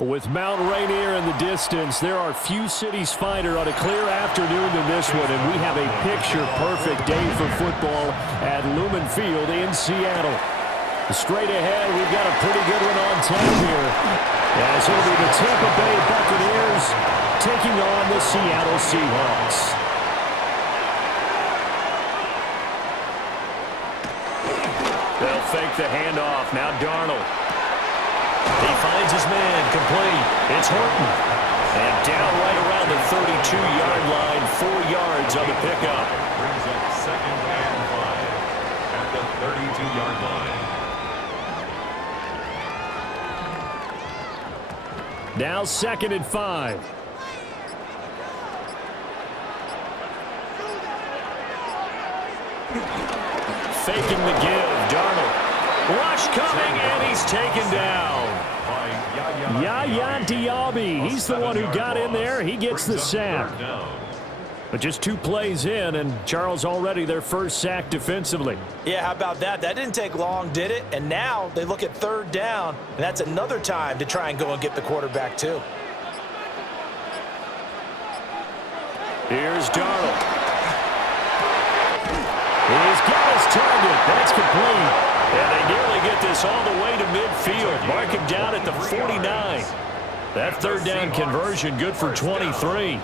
With Mount Rainier in the distance, there are few cities finer on a clear afternoon than this one, and we have a picture-perfect day for football at Lumen Field in Seattle. Straight ahead, we've got a pretty good one on tap here, as it'll be the Tampa Bay Buccaneers taking on the Seattle Seahawks. They'll fake the handoff. Now Darnold. He finds his man, complete. It's Horton. And down right around the 32-yard line, 4 yards on the pickup. Brings up 2nd and 5 at the 32-yard line. Now 2nd and 5. Faking the give, Darnold. Rush coming, and he's taken down. Yaya Diaby, he's the one who got in there. He gets the sack. But just 2 plays in, and Charles already their first sack defensively. Yeah, how about that? That didn't take long, did it? And now they look at 3rd down, and that's another time to try and go and get the quarterback too. Here's Darnold. He's got his target. That's complete. And they nearly get this all the way to midfield. Mark him down at the 49. That 3rd down conversion good for 23.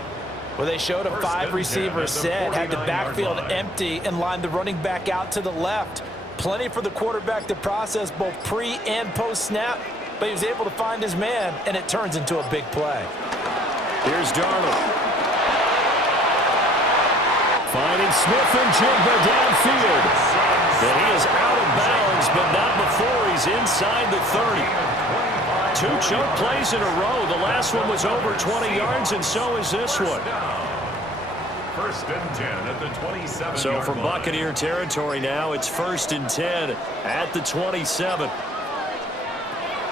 Well, they showed a 5-receiver set, had the backfield empty, and lined the running back out to the left. Plenty for the quarterback to process both pre- and post-snap, but he was able to find his man, and it turns into a big play. Here's Darnold. Finding Smith and Jigba downfield. And he is out of bounds, but not before he's inside the 30. 2 choke plays in a row. The last one was over 20 yards, and so is this one. 1st and 10 at the 27. So from Buccaneer territory now, it's 1st and 10 at the 27.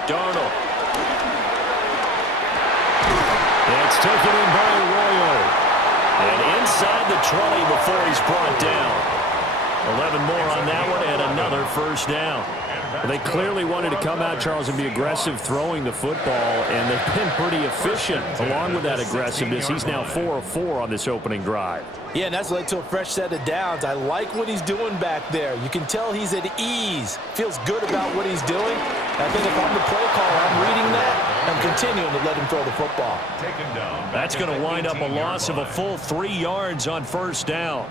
Darnold. It's taken in by Arroyo. And inside the 20 before he's brought down. 11 more on that one and another 1st down. Well, they clearly wanted to come out, Charles, and be aggressive throwing the football, and they've been pretty efficient along with that aggressiveness. He's now 4 of 4 on this opening drive. Yeah, and that's led to a fresh set of downs. I like what he's doing back there. You can tell he's at ease, feels good about what he's doing. I think if I'm the play caller, I'm reading that and continuing to let him throw the football. That's going to wind up a loss of a full 3 yards on 1st down.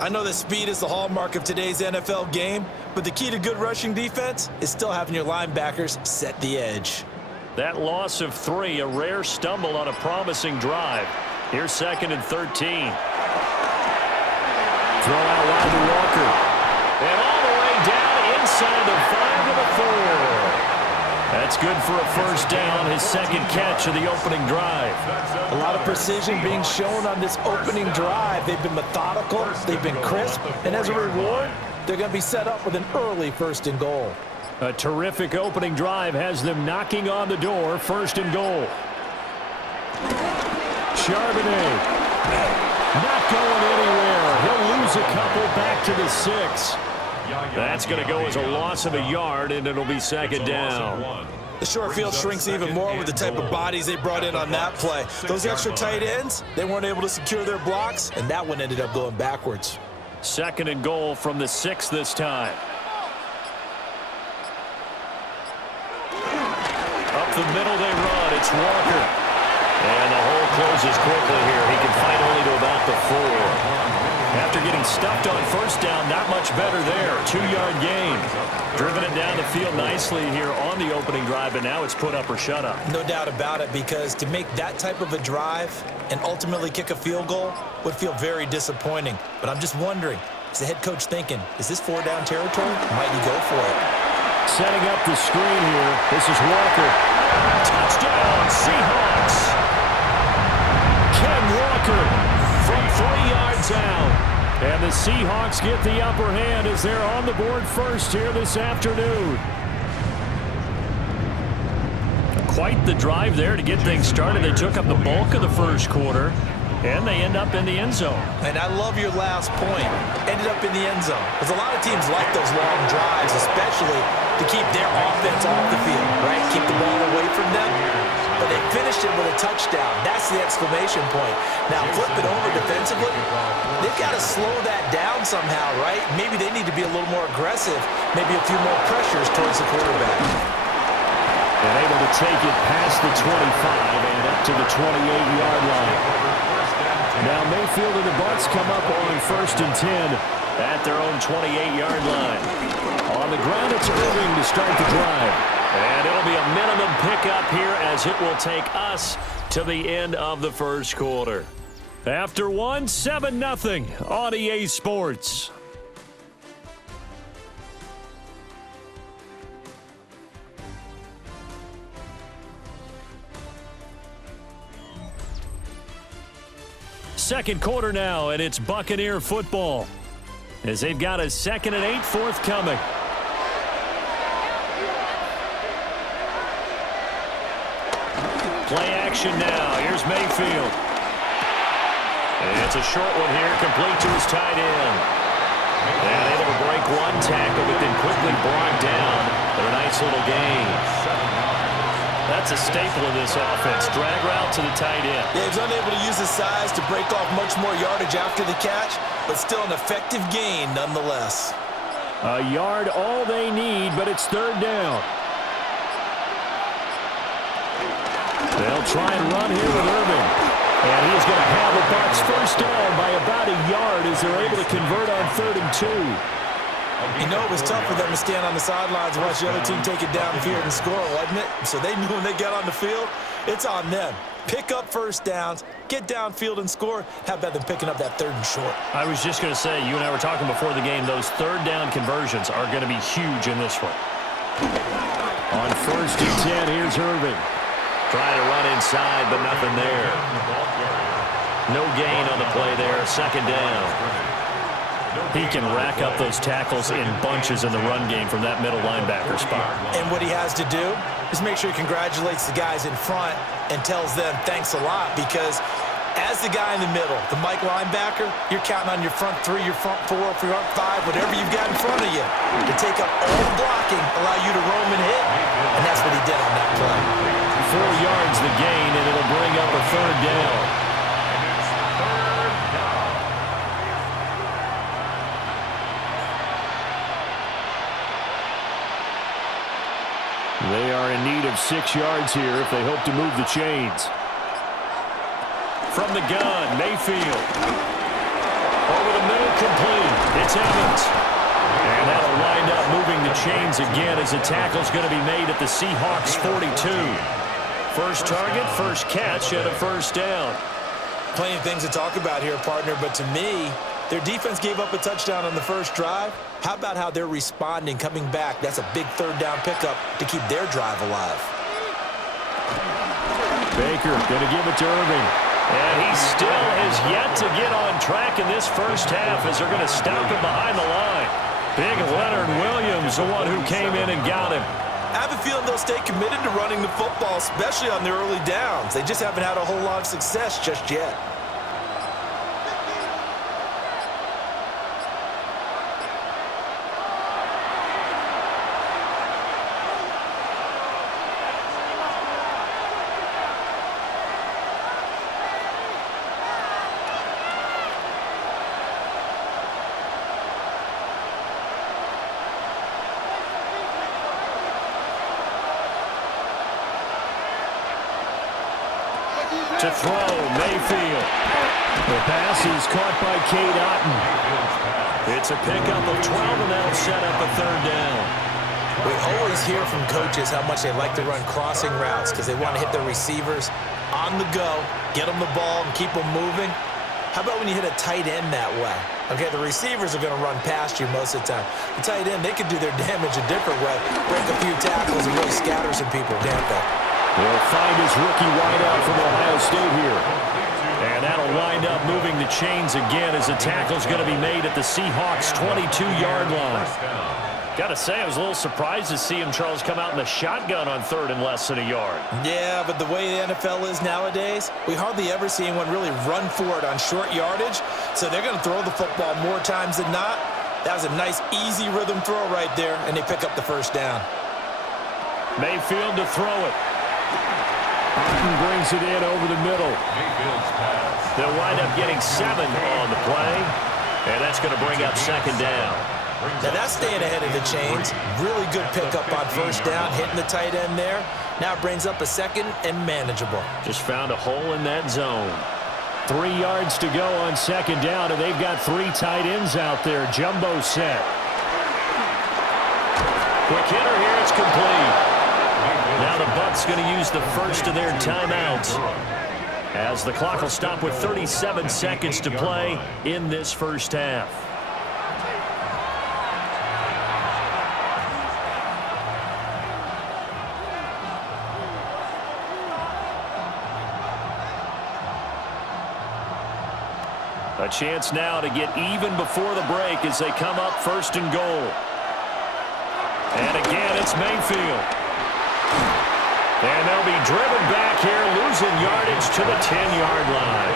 I know that speed is the hallmark of today's NFL game, but the key to good rushing defense is still having your linebackers set the edge. That loss of 3, a rare stumble on a promising drive. Here's 2nd and 13. Throw out wide to Walker. And all the way down inside the 5 to the 4. That's good for a 1st down, his 2nd catch of the opening drive. A lot of precision being shown on this opening drive. They've been methodical, they've been crisp, and as a reward, they're going to be set up with an early 1st and goal. A terrific opening drive has them knocking on the door, 1st and goal. Charbonnet not going anywhere. He'll lose a couple back to the 6. That's going to go as a loss of a yard, and it'll be 2nd down. The short field shrinks even more with the type of bodies they brought in on that play. Those extra tight ends, they weren't able to secure their blocks, and that one ended up going backwards. 2nd and goal from the 6 this time. Up the middle they run. It's Walker. And the hole closes quickly here. He can fight only to about the 4. After getting stuffed on 1st down, not much better there. 2-yard gain. Driven it down the field nicely here on the opening drive, and now it's put up or shut up. No doubt about it, because to make that type of a drive and ultimately kick a field goal would feel very disappointing. But I'm just wondering, is the head coach thinking, is this 4-down territory? Might he go for it? Setting up the screen here. This is Walker. Touchdown, Seahawks. Ken Walker from 3 yards out. And the Seahawks get the upper hand as they're on the board first here this afternoon. Quite the drive there to get things started. They took up the bulk of the 1st quarter, and they end up in the end zone. And I love your last point. Ended up in the end zone. Because a lot of teams like those long drives, especially to keep their offense off the field, right? Keep the ball away from them. But a touchdown. That's the exclamation point. Now, flip it over defensively. They've got to slow that down somehow, right? Maybe they need to be a little more aggressive. Maybe a few more pressures towards the quarterback. And able to take it past the 25 and up to the 28-yard line. Now Mayfield and the Bucs come up on 1st and 10 at their own 28-yard line. On the ground, it's Irving to start the drive. And it'll be a minimum pickup here as it will take us to the end of the first quarter. After one, 7-0 on EA Sports. Second quarter now, and it's Buccaneer football as they've got a 2nd and 8 forthcoming. Play action now. Here's Mayfield. And it's a short one here, complete to his tight end. And able to break one tackle, but then quickly brought down for a nice little gain. That's a staple of this offense. Drag route to the tight end. Yeah, he's unable to use his size to break off much more yardage after the catch, but still an effective gain nonetheless. A yard all they need, but it's 3rd down. They'll try and run here with Irving. And he's going to have the Bucs first down by about a yard as they're able to convert on 3rd and 2. You know, it was tough for them to stand on the sidelines and watch the other team take it downfield and score, wasn't it? So they knew when they got on the field, it's on them. Pick up first downs, get downfield and score. How about them picking up that 3rd and short? I was just going to say, you and I were talking before the game, those 3rd down conversions are going to be huge in this one. On 1st and 10, here's Irving. Trying to run inside, but nothing there. No gain on the play there, 2nd down. He can rack up those tackles in bunches in the run game from that middle linebacker spot. And what he has to do is make sure he congratulates the guys in front and tells them thanks a lot, because as the guy in the middle, the Mike linebacker, you're counting on your front 3, your front 4, your front 5, whatever you've got in front of you to take up all the blocking, allow you to roam and hit. And that's what he did on that play. 4 yards the gain, and it'll bring up a 3rd down. They are in need of 6 yards here if they hope to move the chains. From the gun, Mayfield. Over the middle, complete. It's Evans. And that'll wind up moving the chains again as the tackle's going to be made at the Seahawks 42. First target, first catch, and a 1st down. Plenty of things to talk about here, partner, but to me, their defense gave up a touchdown on the first drive. How about how they're responding, coming back? That's a big 3rd down pickup to keep their drive alive. Baker going to give it to Irving. And he still has yet to get on track in this first half as they're going to stop him behind the line. Big Leonard Williams, the one who came in and got him. I have a feeling they'll stay committed to running the football, especially on their early downs. They just haven't had a whole lot of success just yet. To throw, Mayfield. The pass is caught by Cade Otton. It's a pickup of 12, and that'll set up a 3rd down. We always hear from coaches how much they like to run crossing routes because they want to hit their receivers on the go, get them the ball, and keep them moving. How about when you hit a tight end that way? Okay, the receivers are going to run past you most of the time. The tight end, they could do their damage a different way, break a few tackles and really scatter some people, can't they? He'll find his rookie wideout from Ohio State here. And that'll wind up moving the chains again as the tackle's going to be made at the Seahawks 22-yard line. Got to say, I was a little surprised to see him, Charles, come out in the shotgun on 3rd and less than a yard. Yeah, but the way the NFL is nowadays, we hardly ever see anyone really run for it on short yardage. So they're going to throw the football more times than not. That was a nice, easy rhythm throw right there, and they pick up the 1st down. Mayfield to throw it. Otten brings it in over the middle. Mayfield's pass. They'll wind up getting 7 on the play, and that's going to bring up second down. Now that's staying ahead of the chains. Really good pickup on first down, hitting the tight end there. Now it brings up a second and manageable. Just found a hole in that zone. 3 yards to go on second down, and they've got 3 tight ends out there. Jumbo set. Quick hitter here, it's complete. Now the Bucs going to use the first of their timeouts, as the clock will stop with 37 seconds to play in this first half. A chance now to get even before the break as they come up first and goal. And again, it's Mayfield. And they'll be driven back here, losing yardage to the 10-yard line.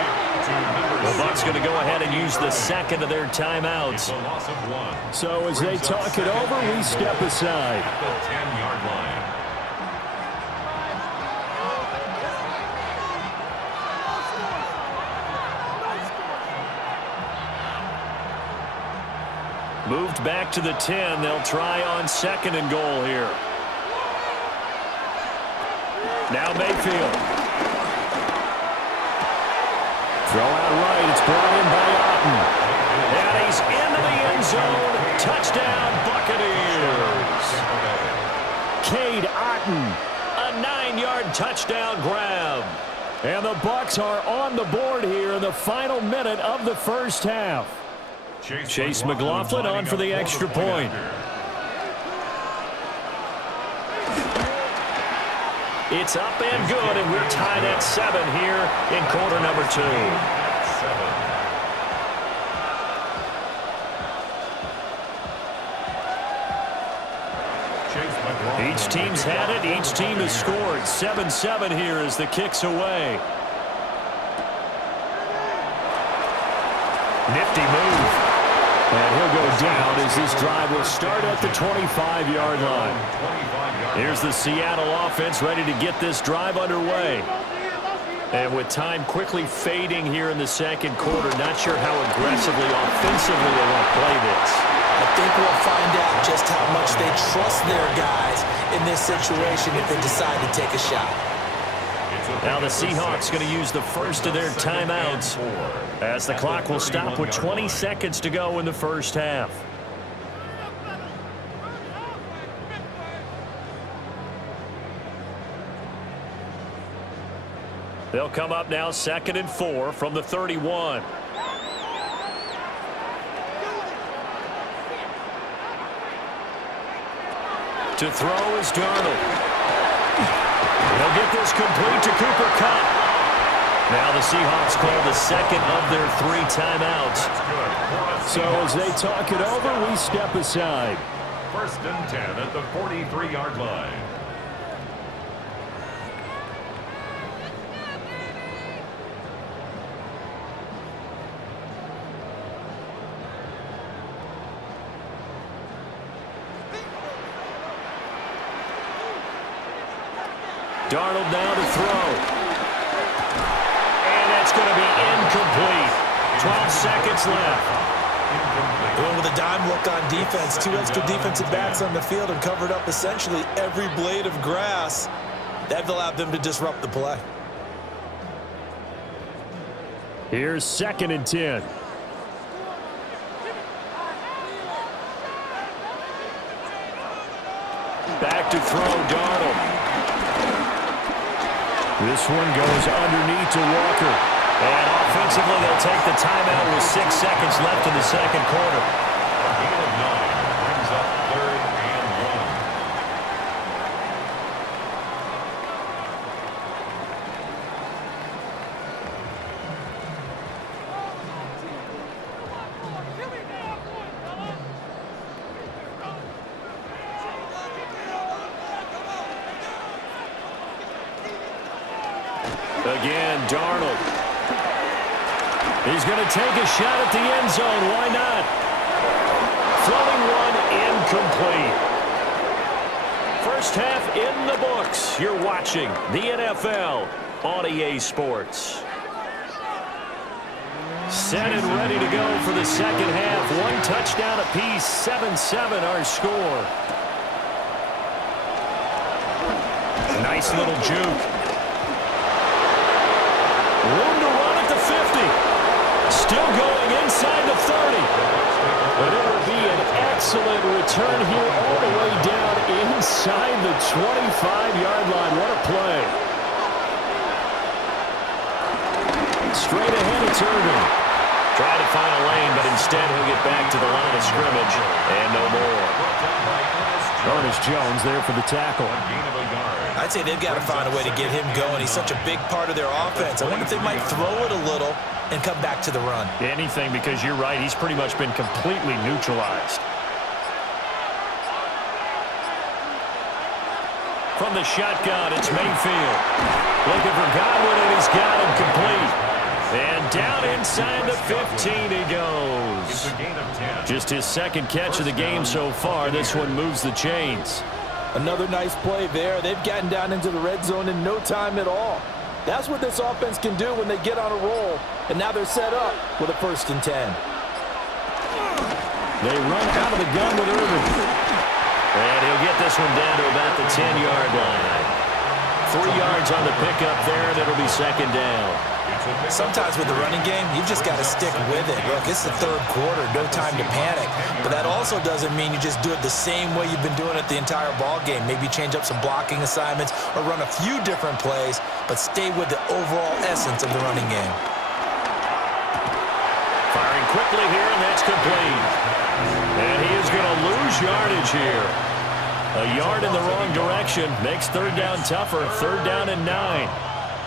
The Bucs going to go ahead and use the second of their timeouts. So as they talk it over, we step aside. The 10-yard line. Moved back to the 10. They'll try on second and goal here. Now Mayfield. Throw out right. It's brought in by Otten. And he's into the end zone. Touchdown, Buccaneers. Cade Otten. A 9-yard touchdown grab. And the Bucs are on the board here in the final minute of the first half. Chase McLaughlin on for the extra point. It's up and good, and we're tied at 7 here in quarter number 2. Each team's had it. Each team has scored. 7-7 here as the kick's away. Nifty move. And he'll go down as this drive will start at the 25-yard line. Here's the Seattle offense ready to get this drive underway. And with time quickly fading here in the second quarter, not sure how aggressively, offensively they want to play this. I think we'll find out just how much they trust their guys in this situation if they decide to take a shot. Now the Seahawks going to use the first of their timeouts as the clock will stop with 20 seconds to go in the first half. They'll come up now 2nd and 4 from the 31. To throw is Darnold. They'll get this complete to Cooper Kupp. Now the Seahawks call the second of their 3 timeouts. So as they talk it over, we step aside. 1st and 10 at the 43-yard line. Darnold now to throw. And that's going to be incomplete. 12 seconds left. Going with a dime look on defense. 2 extra defensive backs on the field and covered up essentially every blade of grass. That allowed them to disrupt the play. Here's 2nd and 10. Back to throw, Darnold. This one goes underneath to Walker. And offensively, they'll take the timeout with 6 seconds left in the second quarter. A gain of 9 brings up 3rd and 1. Again, Darnold. He's going to take a shot at the end zone. Why not? Throwing one incomplete. First half in the books. You're watching the NFL on EA Sports. Set and ready to go for the second half. One touchdown apiece, 7-7 our score. Nice little juke. Room to run at the 50. Still going inside the 30. But it will be an excellent return here all the way down inside the 25-yard line. What a play. Straight ahead, it's Irvin. Trying to find a lane, but instead he'll get back to the line of scrimmage. And no more. Ernest Jones there for the tackle. I'd say they've got to find a way to get him going. He's such a big part of their offense. I wonder if they might throw it a little and come back to the run. Anything, because you're right. He's pretty much been completely neutralized. From the shotgun, it's Mayfield. Looking for Godwin, and he's got him complete. And down inside the 15 he goes. Just his second catch of the game so far. This one moves the chains. Another nice play there. They've gotten down into the red zone in no time at all. That's what this offense can do when they get on a roll. And now they're set up with a 1st and 10. They run out of the gun with Irvin. And he'll get this one down to about the 10-yard line. 3 yards on the pickup there, and it'll be second down. Sometimes with the running game, you've just got to stick with it. Look, it's the 3rd quarter, no time to panic. But that also doesn't mean you just do it the same way you've been doing it the entire ball game. Maybe change up some blocking assignments or run a few different plays, but stay with the overall essence of the running game. Firing quickly here, and that's complete. And he is going to lose yardage here. A yard in the wrong direction makes 3rd down tougher. 3rd down and 9.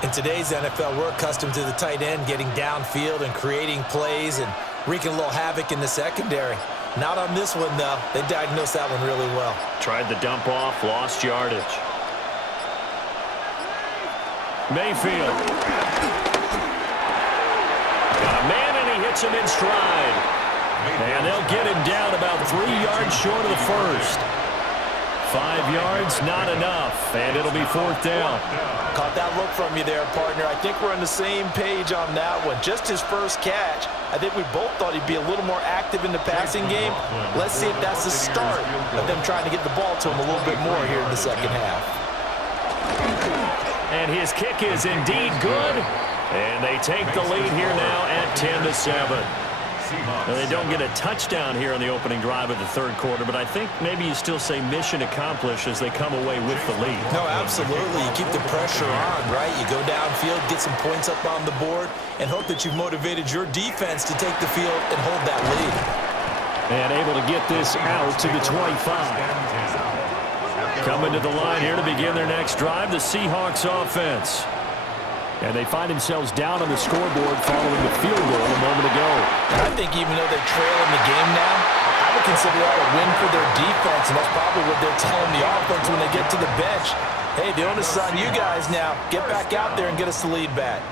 In today's NFL, we're accustomed to the tight end getting downfield and creating plays and wreaking a little havoc in the secondary. Not on this one, though. They diagnosed that one really well. Tried the dump off, lost yardage. Mayfield. Got a man, and he hits him in stride. And they'll get him down about 3 yards short of the 1st. 5 yards, not enough, and it'll be 4th down. Caught that look from you there, partner. I think we're on the same page on that one. Just his first catch. I think we both thought he'd be a little more active in the passing game. Let's see if that's the start of them trying to get the ball to him a little bit more here in the second half. And his kick is indeed good, and they take the lead here now at 10-7. Now, they don't get a touchdown here on the opening drive of the 3rd quarter, but I think maybe you still say mission accomplished as they come away with the lead. No, absolutely. You keep the pressure on, right? You go downfield, get some points up on the board, and hope that you've motivated your defense to take the field and hold that lead. And able to get this out to the 25. Coming to the line here to begin their next drive, the Seahawks offense. And they find themselves down on the scoreboard following the field goal a moment ago. And I think even though they're trailing the game now, I would consider that a win for their defense, and that's probably what they're telling the offense when they get to the bench. Hey, the onus is on you guys now. Get back out there and get us the lead back.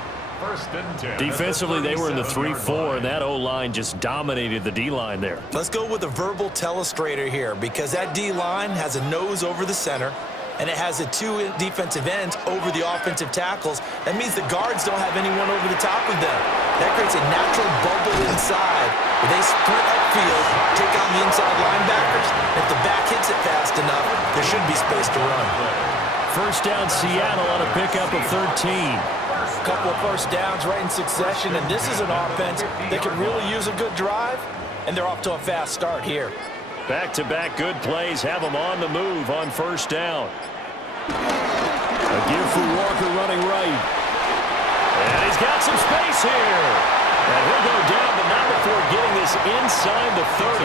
Defensively, they were in the 3-4, and that O-line just dominated the D-line there. Let's go with a verbal telestrator here, because that D-line has a nose over the center, and it has the 2 defensive ends over the offensive tackles. That means the guards don't have anyone over the top of them. That creates a natural bubble inside where they sprint upfield, take on the inside linebackers. If the back hits it fast enough, there should be space to run. 1st down Seattle on a pickup of 13. A couple of 1st downs right in succession, and this is an offense that can really use a good drive, and they're off to a fast start here. Back-to-back good plays have them on the move on 1st down. A give for Walker running right. And he's got some space here. And he'll go down, but not before getting this inside the 30.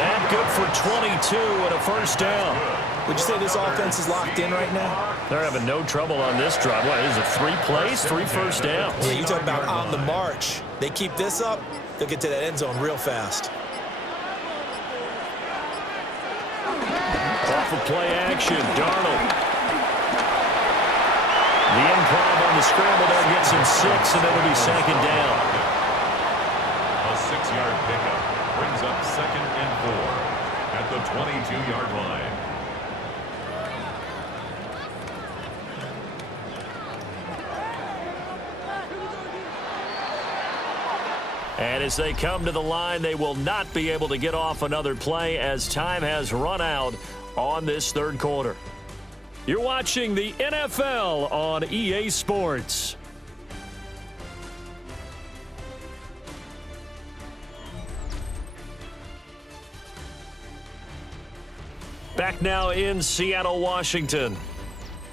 That good for 22 and a 1st down. Would you say this offense is locked in right now? They're having no trouble on this drive. What is it, 3 plays, 3 1st downs? Yeah, you talk about on the march. They keep this up, they'll get to that end zone real fast. Off of play action, Darnold. The improv on the scramble there gets him 6, and it'll be 2nd down. A 6-yard pickup brings up 2nd and 4 at the 22-yard line. And as they come to the line, they will not be able to get off another play as time has run out on this third quarter. You're watching the NFL on EA Sports. Back now in Seattle, Washington.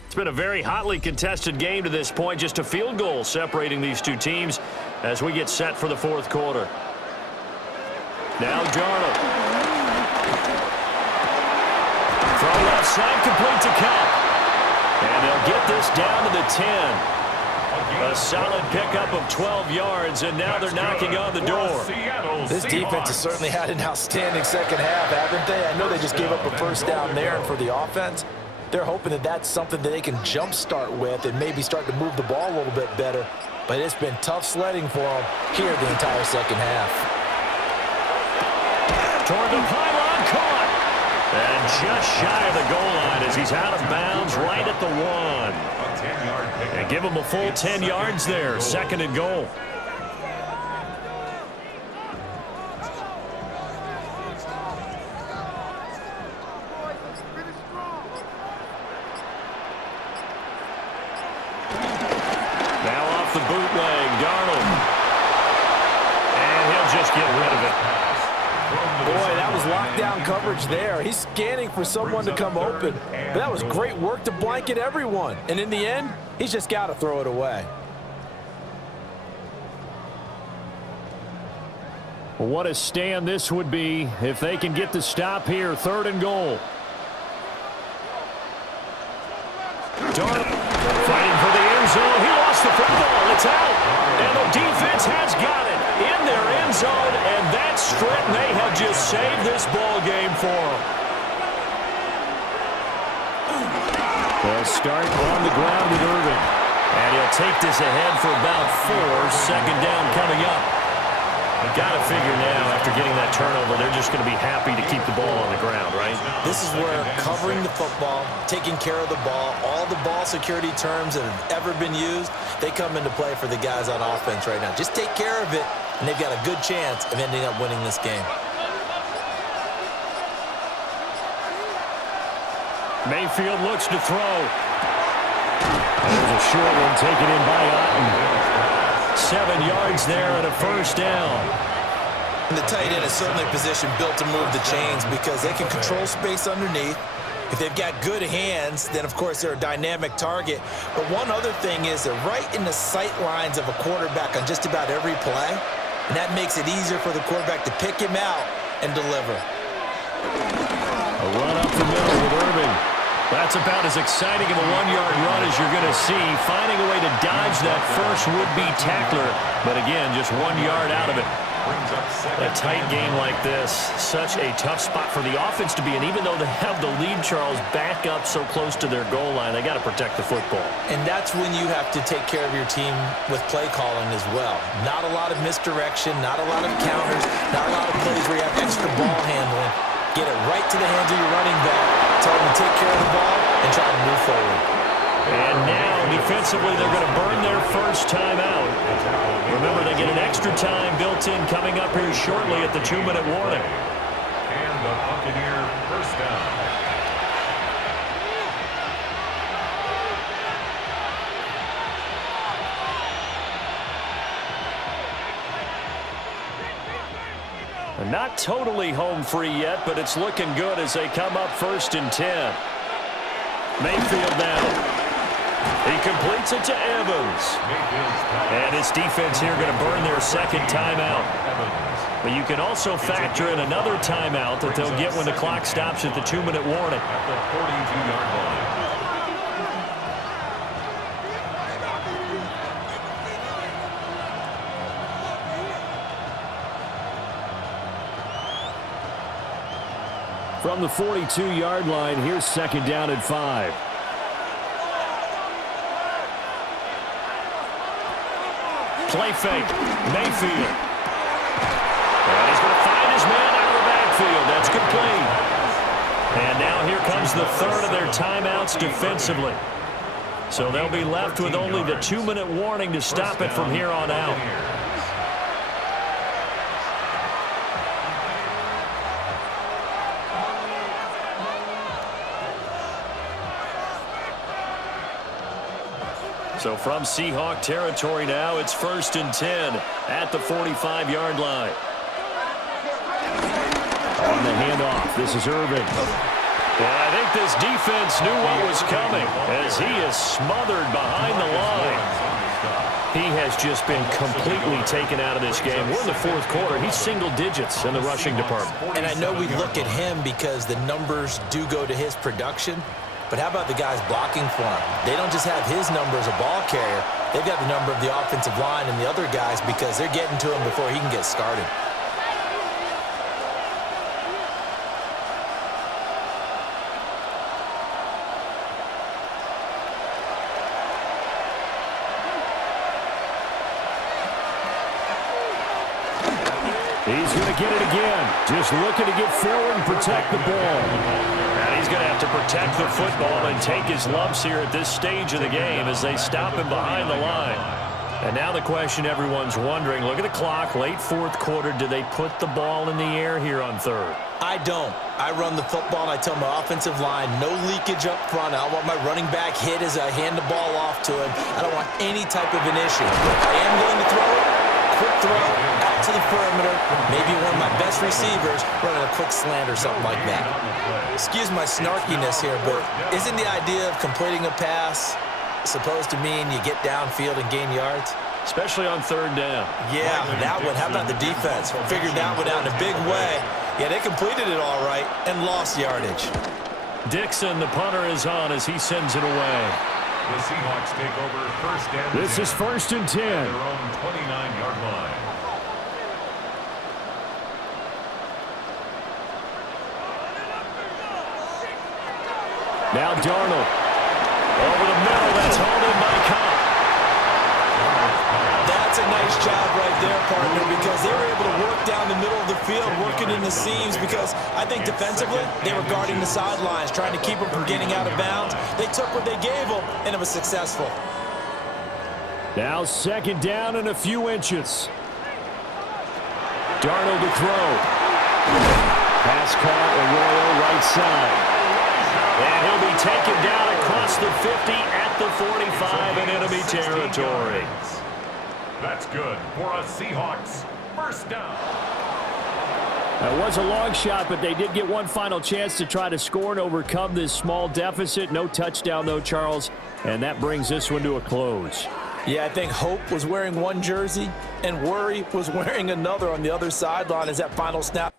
It's been a very hotly contested game to this point. Just a field goal separating these two teams as we get set for the fourth quarter. Now Darnold. From left side, complete to Cup. And they'll get this down to the 10. A solid pickup of 12 yards, and now they're knocking on the door. This defense has certainly had an outstanding second half, haven't they? I know they just gave up a first down there, and for the offense, they're hoping that that's something that they can jumpstart with and maybe start to move the ball a little bit better. But it's been tough sledding for them here the entire second half. Toward the pylon, caught. And just shy of the goal line as he's out of bounds right at the 1. And give him a full 10 yards there. Second and goal. Now off the bootleg, Darnold. And he'll just get rid of it. Boy, that was lockdown coverage there. He's scanning for someone to come open. But that was great work to blanket everyone. And in the end, he's just got to throw it away. Well, what a stand this would be if they can get the stop here. Third and goal. Darnold fighting for the end zone. He lost the football. It's out. And the defense has got it in their end zone. And that strip may have just saved this ball game for them. They'll start on the ground with Irvin. And he'll take this ahead for about 4. Second down coming up. I've got to figure now, after getting that turnover, they're just going to be happy to keep the ball on the ground, right? This is where covering the football, taking care of the ball, all the ball security terms that have ever been used, they come into play for the guys on offense right now. Just take care of it, and they've got a good chance of ending up winning this game. Mayfield looks to throw. There's a short one taken in by Otten. 7 yards there and a first down. And the tight end is certainly a position built to move the chains because they can control space underneath. If they've got good hands, then of course they're a dynamic target. But one other thing is they're right in the sight lines of a quarterback on just about every play. And that makes it easier for the quarterback to pick him out and deliver. A run up the middle with Irvin. That's about as exciting of a 1-yard run as you're going to see. Finding a way to dodge that first would-be tackler. But again, just 1 yard out of it. A tight game like this, such a tough spot for the offense to be in. Even though they have the lead, Charles, back up so close to their goal line, they got to protect the football. And that's when you have to take care of your team with play calling as well. Not a lot of misdirection, not a lot of counters, not a lot of plays where you have extra ball handling. Get it right to the hands of your running back, tell them to take care of the ball, and try to move forward. And now, defensively, they're going to burn their first time out. Remember, they get an extra time built in coming up here shortly at the 2-minute warning. And the Buccaneer first down. Not totally home free yet, but it's looking good as they come up 1st and 10. Mayfield now. He completes it to Evans. And his defense here going to burn their second timeout. But you can also factor in another timeout that they'll get when the clock stops at the 2-minute warning. At the 42-yard line. From the 42-yard line, here's 2nd down and 5. Play fake. Mayfield. And he's going to find his man out of the backfield. That's complete. And now here comes the third of their timeouts defensively. So they'll be left with only the 2-minute warning to stop it from here on out. So from Seahawk territory now, it's 1st and 10 at the 45-yard line. On the handoff, this is Irvin. And I think this defense knew what was coming as he is smothered behind the line. He has just been completely taken out of this game. We're in the 4th quarter. He's single digits in the rushing department. And I know we look at him because the numbers do go to his production. But how about the guys blocking for him? They don't just have his number as a ball carrier. They've got the number of the offensive line and the other guys because they're getting to him before he can get started. He's going to get it again. Just looking to get forward and protect the ball. And he's going to have to protect the football and take his lumps here at this stage of the game as they stop him behind the line. And now the question everyone's wondering, look at the clock, late 4th quarter, do they put the ball in the air here on 3rd? I don't. I run the football and I tell my offensive line, no leakage up front. I don't want my running back hit as I hand the ball off to him. I don't want any type of an issue. I am going to throw it. Quick throw out to the perimeter. Maybe one of my best receivers running a quick slant or something like that. Excuse my snarkiness here, but isn't the idea of completing a pass supposed to mean you get downfield and gain yards? Especially on 3rd down. Yeah, that one. How about the defense? Figured that one out in a big way. Yeah, they completed it all right and lost yardage. Dixon, the punter, is on as he sends it away. The Seahawks take over 1st and 10. This is 1st and 10. Their own 29-yard line. Now Darnold. Over the middle, that's hauled in by Cobb. That's a nice job right there, partner, because they were able to work down the middle of the field, working in the seams, because I think defensively they were guarding the sidelines, trying to keep them from getting out of bounds. They took what they gave them, and it was successful. Now 2nd down and a few inches. Darnold to throw. Pass caught, Arroyo right side. And he'll be taken down across the 50 at the 45 in enemy territory. That's good for a Seahawks 1st down. That was a long shot, but they did get one final chance to try to score and overcome this small deficit. No touchdown, though, Charles, and that brings this one to a close. Yeah, I think Hope was wearing one jersey and Worry was wearing another on the other sideline as that final snap.